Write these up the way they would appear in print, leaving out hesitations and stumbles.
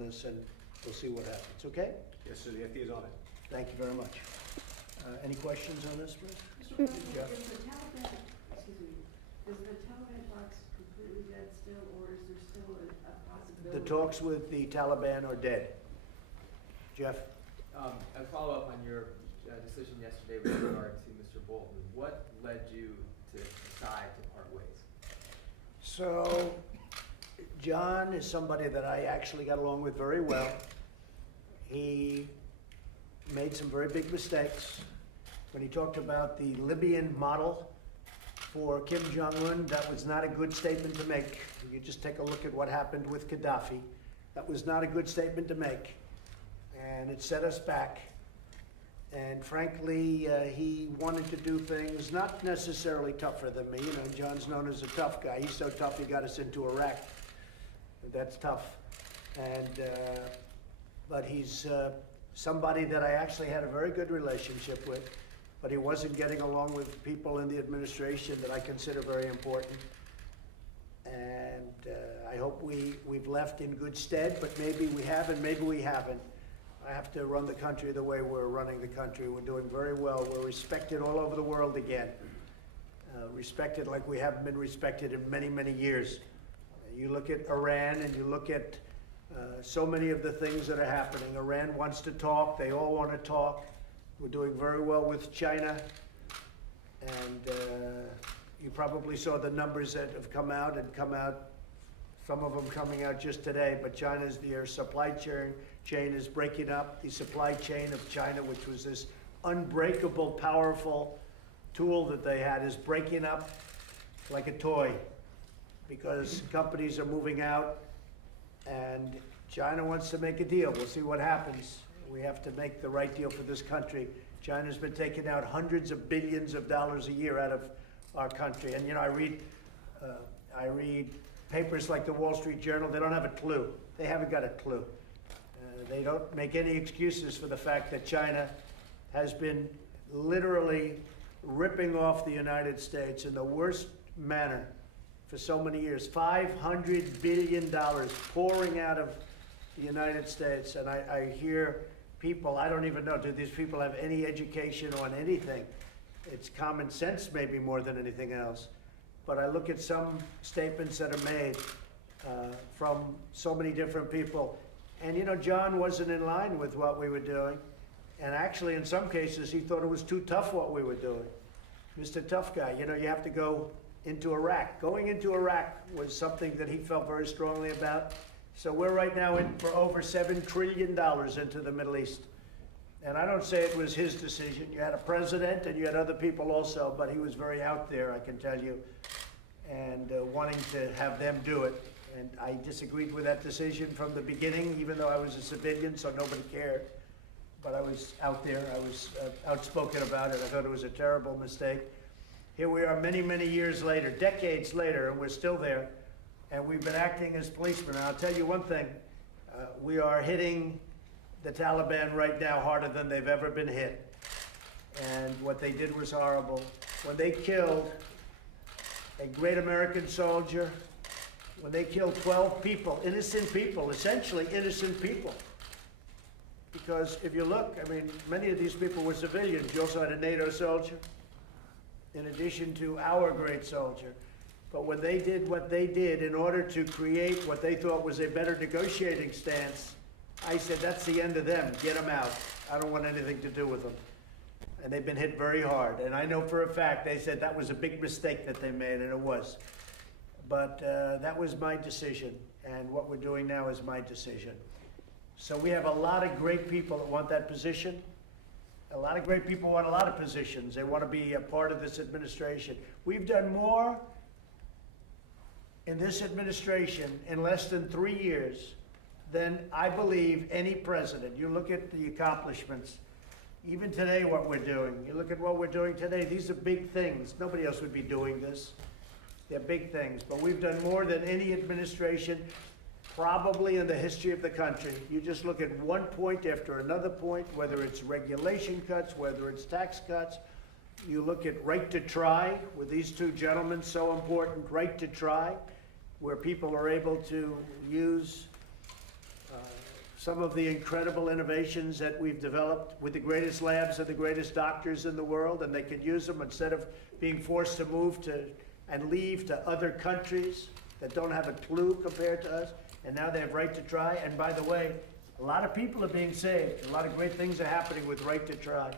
this, and we'll see what happens, okay? Yes, sir, the FDA is on it. Thank you very much. Any questions on this, Bruce? Mr. President, Yeah. is the Taliban, excuse me, is the Taliban talks completely dead still, or is there still a possibility? The talks with the Taliban are dead. Jeff? A follow-up on your decision yesterday with regard to Mr. Bolton. What led you to decide to part ways? So, John is somebody that I actually got along with very well. He made some very big mistakes. When he talked about the Libyan model for Kim Jong-un, that was not a good statement to make. You just take a look at what happened with Gaddafi. That was not a good statement to make. And it set us back. And frankly, he wanted to do things not necessarily tougher than me. You know, John's known as a tough guy. He's so tough he got us into Iraq. That's tough. And, but he's somebody that I actually had a very good relationship with, but he wasn't getting along with people in the administration that I consider very important. And I hope we've left in good stead, but maybe we have and maybe we haven't. I have to run the country the way we're running the country. We're doing very well. We're respected all over the world again. Respected like we haven't been respected in many, many years. You look at Iran and you look at so many of the things that are happening. Iran wants to talk. They all want to talk. We're doing very well with China. And you probably saw the numbers that have come out, some of them coming out just today, but their supply chain is breaking up. The supply chain of China, which was this unbreakable, powerful tool that they had, is breaking up like a toy because companies are moving out and China wants to make a deal. We'll see what happens. We have to make the right deal for this country. China's been taking out hundreds of billions of dollars a year out of our country. And you know, I read papers like the Wall Street Journal. They don't have a clue. They haven't got a clue. They don't make any excuses for the fact that China has been literally ripping off the United States in the worst manner for so many years. $500 billion pouring out of the United States. And I hear people, I don't even know, do these people have any education on anything? It's common sense maybe more than anything else. But I look at some statements that are made from so many different people. And you know, John wasn't in line with what we were doing. And actually, in some cases, he thought it was too tough what we were doing. Mr. Tough Guy, you know, you have to go into Iraq. Going into Iraq was something that he felt very strongly about. So we're right now in for over $7 trillion into the Middle East. And I don't say it was his decision. You had a president and you had other people also, but he was very out there, I can tell you, and wanting to have them do it. And I disagreed with that decision from the beginning, even though I was a civilian, so nobody cared. But I was out there, I was outspoken about it. I thought it was a terrible mistake. Here we are many, many years later, decades later, and we're still there. And we've been acting as policemen. And I'll tell you one thing, we are hitting the Taliban right now harder than they've ever been hit. And what they did was horrible. When they killed a great American soldier, when they killed 12 people, innocent people, essentially innocent people. Because if you look, I mean, many of these people were civilians. You also had a NATO soldier, in addition to our great soldier. But when they did what they did in order to create what they thought was a better negotiating stance, I said, that's the end of them. Get them out. I don't want anything to do with them. And they've been hit very hard. And I know for a fact they said that was a big mistake that they made, and it was. But that was my decision. And what we're doing now is my decision. So we have a lot of great people that want that position. A lot of great people want a lot of positions. They want to be a part of this administration. We've done more in this administration in less than 3 years than I believe any president. You look at the accomplishments. Even today, what we're doing. You look at what we're doing today. These are big things. Nobody else would be doing this. They're big things. But we've done more than any administration probably in the history of the country. You just look at one point after another point, whether it's regulation cuts, whether it's tax cuts. You look at right to try, with these two gentlemen, so important, right to try, where people are able to use some of the incredible innovations that we've developed with the greatest labs and the greatest doctors in the world, and they could use them instead of being forced to move to and leave to other countries that don't have a clue compared to us, and now they have right to try. And by the way, a lot of people are being saved. A lot of great things are happening with right to try.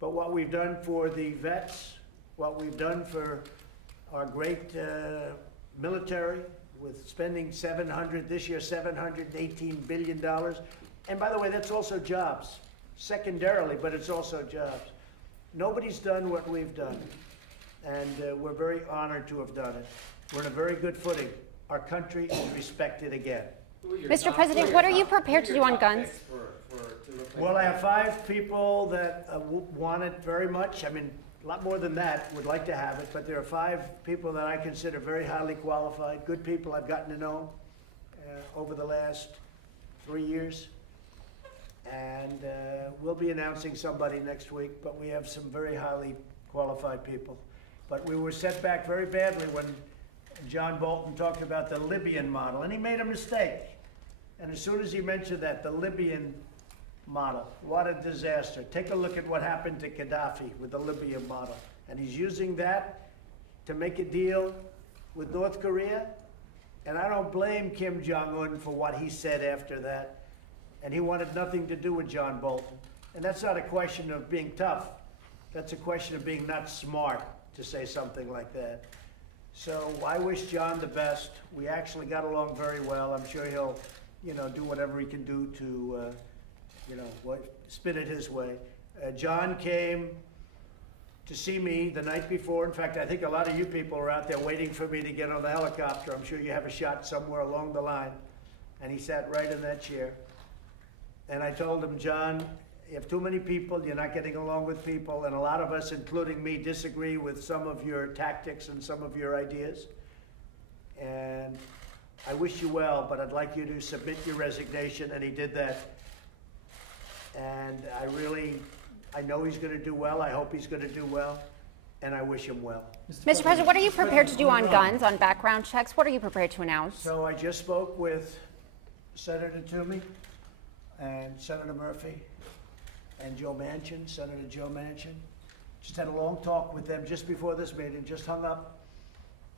But what we've done for the vets, what we've done for our great military, with spending this year, $718 billion. And by the way, that's also jobs, secondarily, but it's also jobs. Nobody's done what we've done, and we're very honored to have done it. We're in a very good footing. Our country is respected again. Mr. President, what are you prepared to do on guns? Well, I have 5 people that want it very much. I mean, a lot more than that would like to have it, but there are 5 people that I consider very highly qualified, good people I've gotten to know over the last 3 years. And we'll be announcing somebody next week, but we have some very highly qualified people. But we were set back very badly when John Bolton talked about the Libyan model, and he made a mistake. And as soon as he mentioned that, the Libyan model, what a disaster. Take a look at what happened to Gaddafi with the Libyan model. And he's using that to make a deal with North Korea. And I don't blame Kim Jong-un for what he said after that. And he wanted nothing to do with John Bolton. And that's not a question of being tough. That's a question of being not smart to say something like that. So I wish John the best. We actually got along very well. I'm sure he'll, do whatever he can do to, spin it his way. John came to see me the night before. In fact, I think a lot of you people are out there waiting for me to get on the helicopter. I'm sure you have a shot somewhere along the line. And he sat right in that chair. And I told him, John, you have too many people, you're not getting along with people, and a lot of us, including me, disagree with some of your tactics and some of your ideas. And I wish you well, but I'd like you to submit your resignation, and he did that. And I know he's going to do well, I hope he's going to do well, and I wish him well. Mr. President, what are you prepared to do on guns, on background checks? What are you prepared to announce? So I just spoke with Senator Toomey and Senator Murphy and Senator Joe Manchin. Just had a long talk with them just before this meeting, just hung up.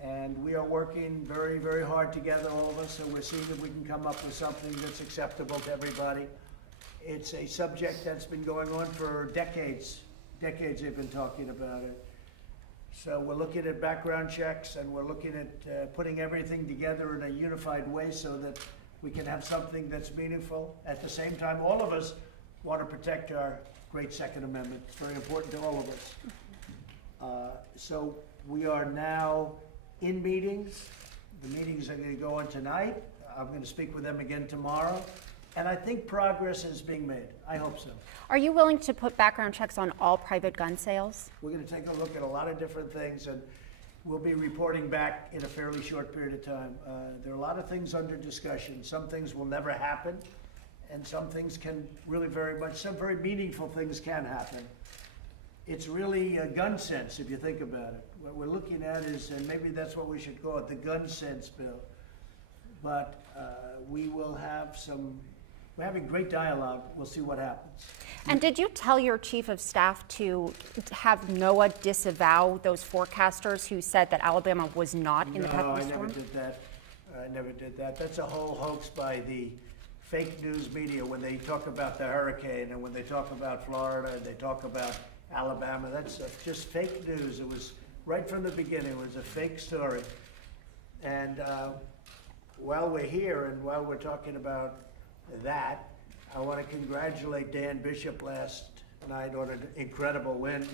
And we are working very, very hard together, all of us, and we're seeing if we can come up with something that's acceptable to everybody. It's a subject that's been going on for decades. Decades they've been talking about it. So we're looking at background checks, and we're looking at putting everything together in a unified way so that we can have something that's meaningful. At the same time, all of us want to protect our great Second Amendment. It's very important to all of us. So we are now in meetings. The meetings are going to go on tonight. I'm going to speak with them again tomorrow. And I think progress is being made. I hope so. Are you willing to put background checks on all private gun sales? We're going to take a look at a lot of different things, and we'll be reporting back in a fairly short period of time. There are a lot of things under discussion. Some things will never happen, and some things can really some very meaningful things can happen. It's really a gun sense, if you think about it. What we're looking at is, and maybe that's what we should call it, the gun sense bill. But we will have we're having great dialogue. We'll see what happens. And did you tell your chief of staff to have NOAA disavow those forecasters who said that Alabama was not in the path of the storm? No, I never did that. I never did that. That's a whole hoax by the fake news media when they talk about the hurricane and when they talk about Florida and they talk about Alabama. That's just fake news. It was right from the beginning. It was a fake story. And while we're here and while we're talking about that, I want to congratulate Dan Bishop last night on an incredible win.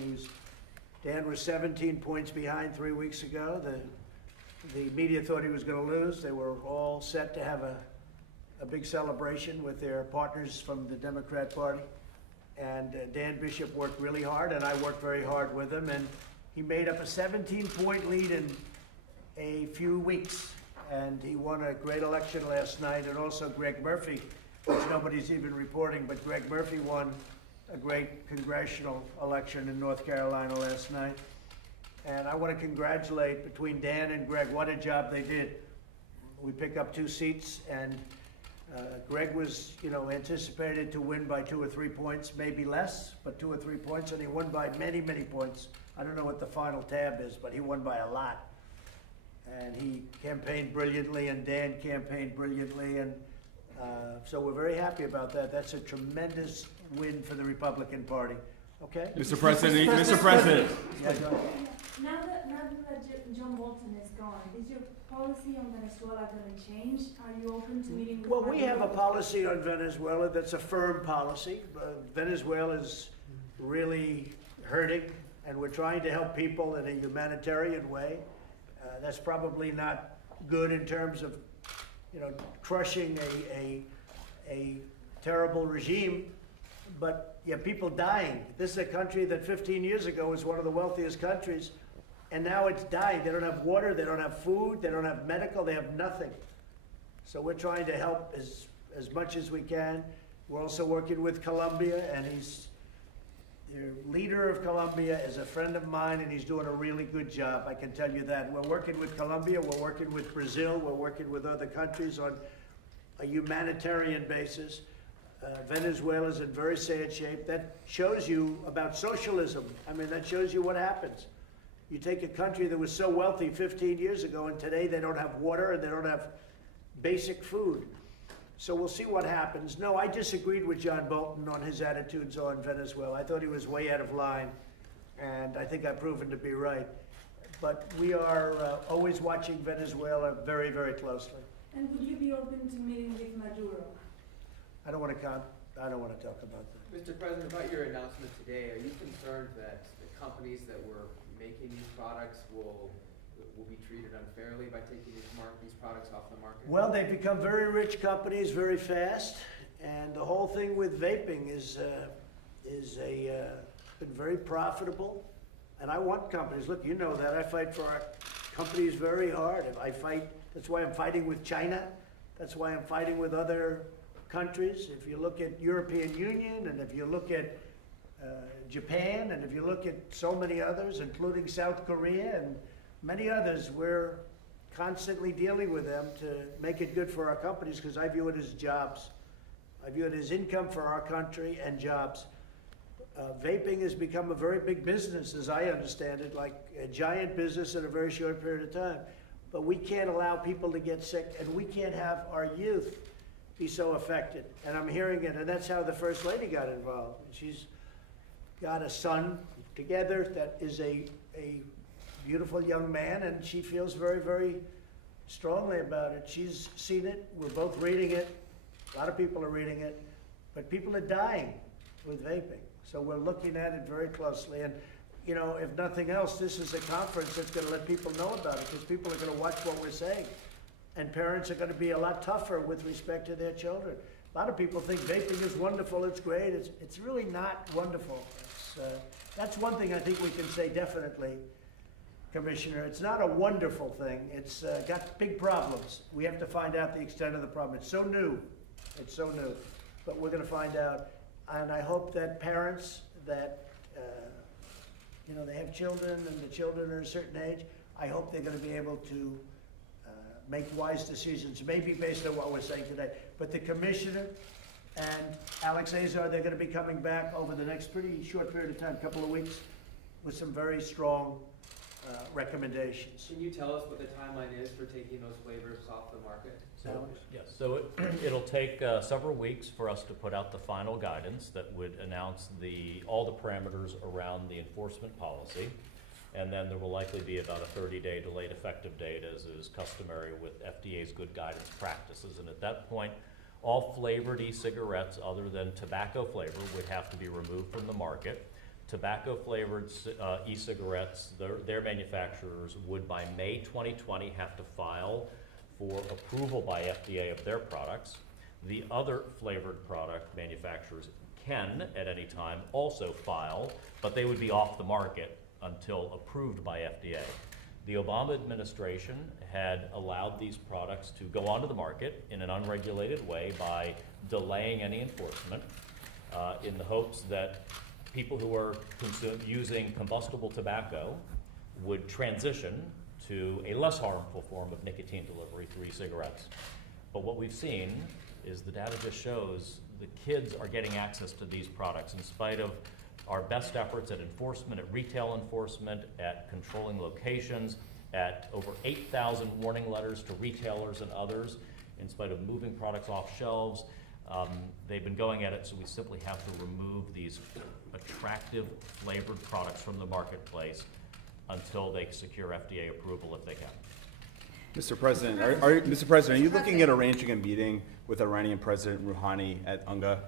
Dan was 17 points behind 3 weeks ago. The media thought he was going to lose. They were all set to have a big celebration with their partners from the Democrat Party. And Dan Bishop worked really hard, and I worked very hard with him. And he made up a 17-point lead in a few weeks. And he won a great election last night. And also Greg Murphy, which nobody's even reporting, but Greg Murphy won a great congressional election in North Carolina last night. And I want to congratulate, between Dan and Greg, what a job they did. We pick up 2 seats, and Greg was, anticipated to win by 2 or 3 points, maybe less, but 2 or 3 points, and he won by many, many points. I don't know what the final tab is, but he won by a lot. And he campaigned brilliantly, and Dan campaigned brilliantly, and so we're very happy about that. That's a tremendous win for the Republican Party. Okay? Mr. President, Mr. President. Yeah, go ahead. Now that John Bolton is gone, is your policy on Venezuela going to change? Are you open to meeting with Well, we have a Maduro? policy on Venezuela that's a firm policy. Venezuela's really hurting, and we're trying to help people in a humanitarian way. That's probably not good in terms of, crushing a terrible regime, but you have people dying. This is a country that 15 years ago was one of the wealthiest countries, and now it's dying. They don't have water, they don't have food, they don't have medical, they have nothing. So we're trying to help as much as we can. We're also working with Colombia, and the leader of Colombia is a friend of mine, and he's doing a really good job, I can tell you that. We're working with Colombia, we're working with Brazil, we're working with other countries on a humanitarian basis. Venezuela's in very sad shape. That shows you about socialism. I mean, that shows you what happens. You take a country that was so wealthy 15 years ago, and today they don't have water and they don't have basic food. So we'll see what happens. No, I disagreed with John Bolton on his attitudes on Venezuela. I thought he was way out of line, and I think I've proven to be right. But we are always watching Venezuela very, very closely. And would you be open to meeting with Maduro? I don't want to talk about that. Mr. President, about your announcement today, are you concerned that the companies that were making these products will be treated unfairly by taking these products off the market? Well, they've become very rich companies very fast, and the whole thing with vaping is been very profitable. And I want companies. Look, you know that I fight for our companies very hard. That's why I'm fighting with China. That's why I'm fighting with other countries. If you look at European Union, and if you look at Japan, and if you look at so many others, including South Korea and many others, we're constantly dealing with them to make it good for our companies, because I view it as jobs. I view it as income for our country and jobs. Vaping has become a very big business, as I understand it, like a giant business in a very short period of time. But we can't allow people to get sick, and we can't have our youth be so affected. And I'm hearing it, and that's how the First Lady got involved. She's got a son together that is a beautiful young man, and she feels very, very strongly about it. She's seen it. We're both reading it. A lot of people are reading it. But people are dying with vaping. So we're looking at it very closely. And, if nothing else, this is a conference that's going to let people know about it, because people are going to watch what we're saying. And parents are going to be a lot tougher with respect to their children. A lot of people think vaping is wonderful, it's great. It's really not wonderful. That's one thing I think we can say definitely, Commissioner. It's not a wonderful thing. It's got big problems. We have to find out the extent of the problem. It's so new. It's so new. But we're going to find out. And I hope that parents that, they have children, and the children are a certain age, I hope they're going to be able to make wise decisions, maybe based on what we're saying today. But the Commissioner and Alex Azar, they're going to be coming back over the next pretty short period of time, couple of weeks, with some very strong recommendations. Can you tell us what the timeline is for taking those flavors off the market? Yes, so it'll take several weeks for us to put out the final guidance that would announce all the parameters around the enforcement policy. And then there will likely be about a 30-day delayed effective date, as is customary with FDA's good guidance practices. And at that point, all flavored e-cigarettes other than tobacco flavor would have to be removed from the market. Tobacco-flavored e-cigarettes, their manufacturers would, by May 2020, have to file for approval by FDA of their products. The other flavored product manufacturers can, at any time, also file, but they would be off the market until approved by FDA. The Obama administration had allowed these products to go onto the market in an unregulated way by delaying any enforcement in the hopes that people who are using combustible tobacco would transition to a less harmful form of nicotine delivery through e-cigarettes. But what we've seen is the data just shows the kids are getting access to these products in spite of our best efforts at enforcement, at retail enforcement, at controlling locations, at over 8,000 warning letters to retailers and others, in spite of moving products off shelves. They've been going at it, so we simply have to remove these attractive flavored products from the marketplace until they secure FDA approval if they can. Mr. President, Mr. President, are you looking at arranging a meeting with Iranian President Rouhani at UNGA?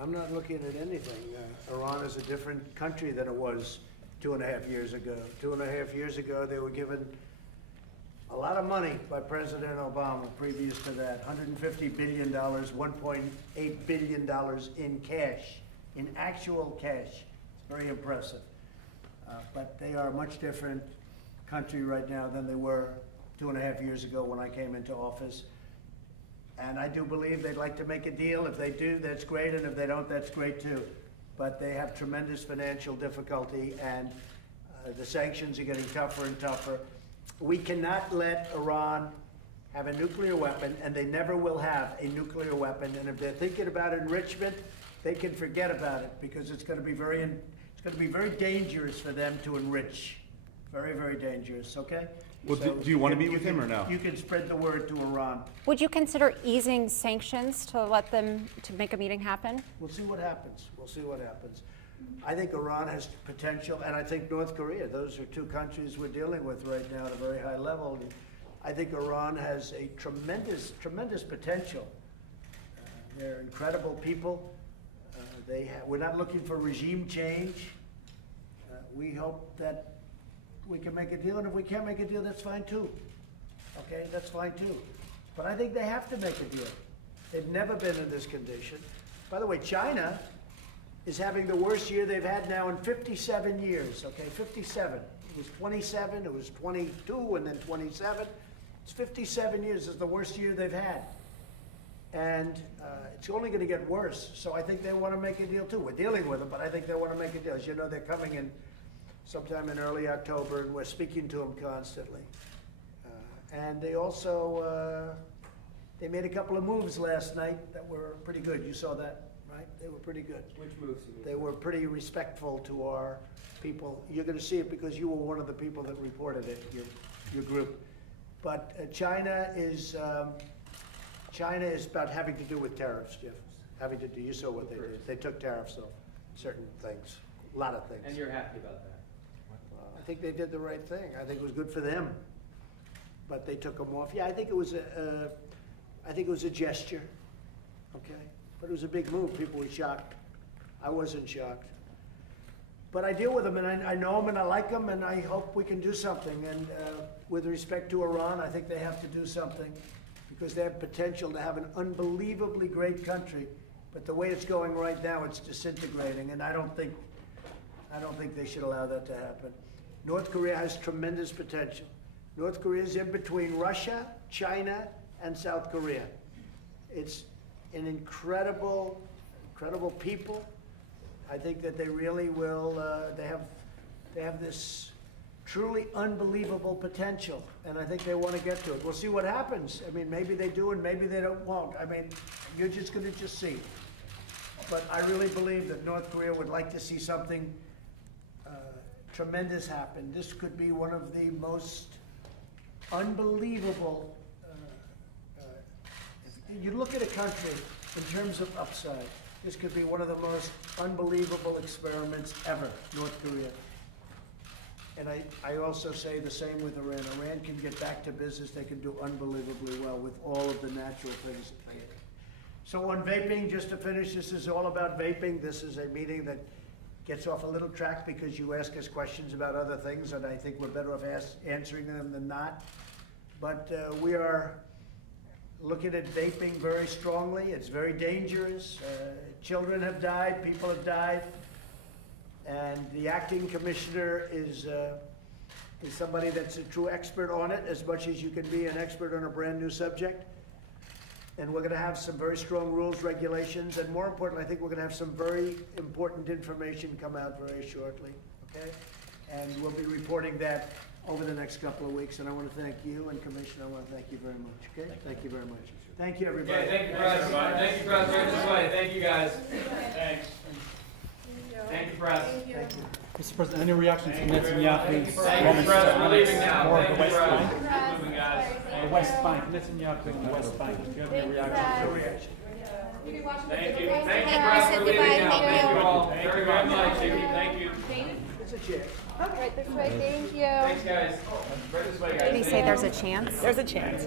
I'm not looking at anything. Iran is a different country than it was 2.5 years ago. 2.5 years ago, they were given a lot of money by President Obama. Previous to that, $150 billion, $1.8 billion in cash, in actual cash. It's very impressive. But they are a much different country right now than they were 2.5 years ago when I came into office. And I do believe they'd like to make a deal. If they do, that's great, and if they don't, that's great too. But they have tremendous financial difficulty, and the sanctions are getting tougher and tougher. We cannot let Iran have a nuclear weapon, and they never will have a nuclear weapon. And if they're thinking about enrichment, they can forget about it, because it's going to be very dangerous for them to enrich. Very, very dangerous, okay? Well, So do you want to meet with him or no? You can spread the word to Iran. Would you consider easing sanctions to let them, to make a meeting happen? We'll see what happens. We'll see what happens. I think Iran has potential, and I think North Korea. Those are two countries we're dealing with right now at a very high level. I think Iran has a tremendous, tremendous potential. They're incredible people. We're not looking for regime change. We hope that we can make a deal, and if we can't make a deal, that's fine too. Okay, that's fine too. But I think they have to make a deal. They've never been in this condition. By the way, China is having the worst year they've had now in 57 years, okay, 57. It was 27, it was 22, and then 27. It's 57 years, it's the worst year they've had. And it's only going to get worse, so I think they want to make a deal too. We're dealing with them, but I think they want to make a deal. As you know, they're coming in sometime in early October, and we're speaking to them constantly. And they also, they made a couple of moves last night that were pretty good. You saw that, right? They were pretty good. Which moves you mean? They were pretty respectful to our people. You're going to see it because you were one of the people that reported it, your group. But China is about having to do with tariffs, Jeff. Having to do, you saw what they did. They took tariffs off certain things, a lot of things. And you're happy about that? I think they did the right thing. I think it was good for them, but they took them off. Yeah, I think it was a gesture, okay? But it was a big move. People were shocked. I wasn't shocked. But I deal with them, and I know them, and I like them, and I hope we can do something. And with respect to Iran, I think they have to do something because they have potential to have an unbelievably great country. But the way it's going right now, it's disintegrating, and I don't think they should allow that to happen. North Korea has tremendous potential. North Korea is in between Russia, China, and South Korea. It's an incredible people. I think that they really will, they have this truly unbelievable potential, and I think they want to get to it. We'll see what happens. I mean, maybe they do and maybe they won't. I mean, you're just going to see. But I really believe that North Korea would like to see something tremendous happen. This could be one of the most unbelievable, if you look at a country in terms of upside, this could be one of the most unbelievable experiments ever, North Korea. And I also say the same with Iran. Iran can get back to business. They can do unbelievably well with all of the natural things that they have. So on vaping, just to finish, this is all about vaping. This is a meeting that gets off a little track because you ask us questions about other things, and I think we're better off answering them than not. But we are looking at vaping very strongly. It's very dangerous. Children have died, people have died, and the acting commissioner is somebody that's a true expert on it, as much as you can be an expert on a brand new subject. And we're going to have some very strong rules, regulations, and more importantly, I think we're going to have some very important information come out very shortly, okay? And we'll be reporting that over the next couple of weeks, and I want to thank you, and Commissioner, I want to thank you very much, okay? Thank you very much. Thank you, everybody. Okay, thank you, press. Thank you, press. Right this way. Thank you, guys. Thanks. Thank you, press. Mr. President, any reaction to Netanyahu's Thank you, comments press. to We're annex leaving now. more of Thank the you, West press. Bank? Keep moving, guys. The West Bank, Netanyahu taking the West Bank. Do you have any reaction? No reaction. Thank you. Thank you, press. We're leaving now. Thank you all very much. Thank you. It's a chair. Right this way, thank you. Thanks, guys. Right this way, guys. Did he say there's a chance? There's a chance.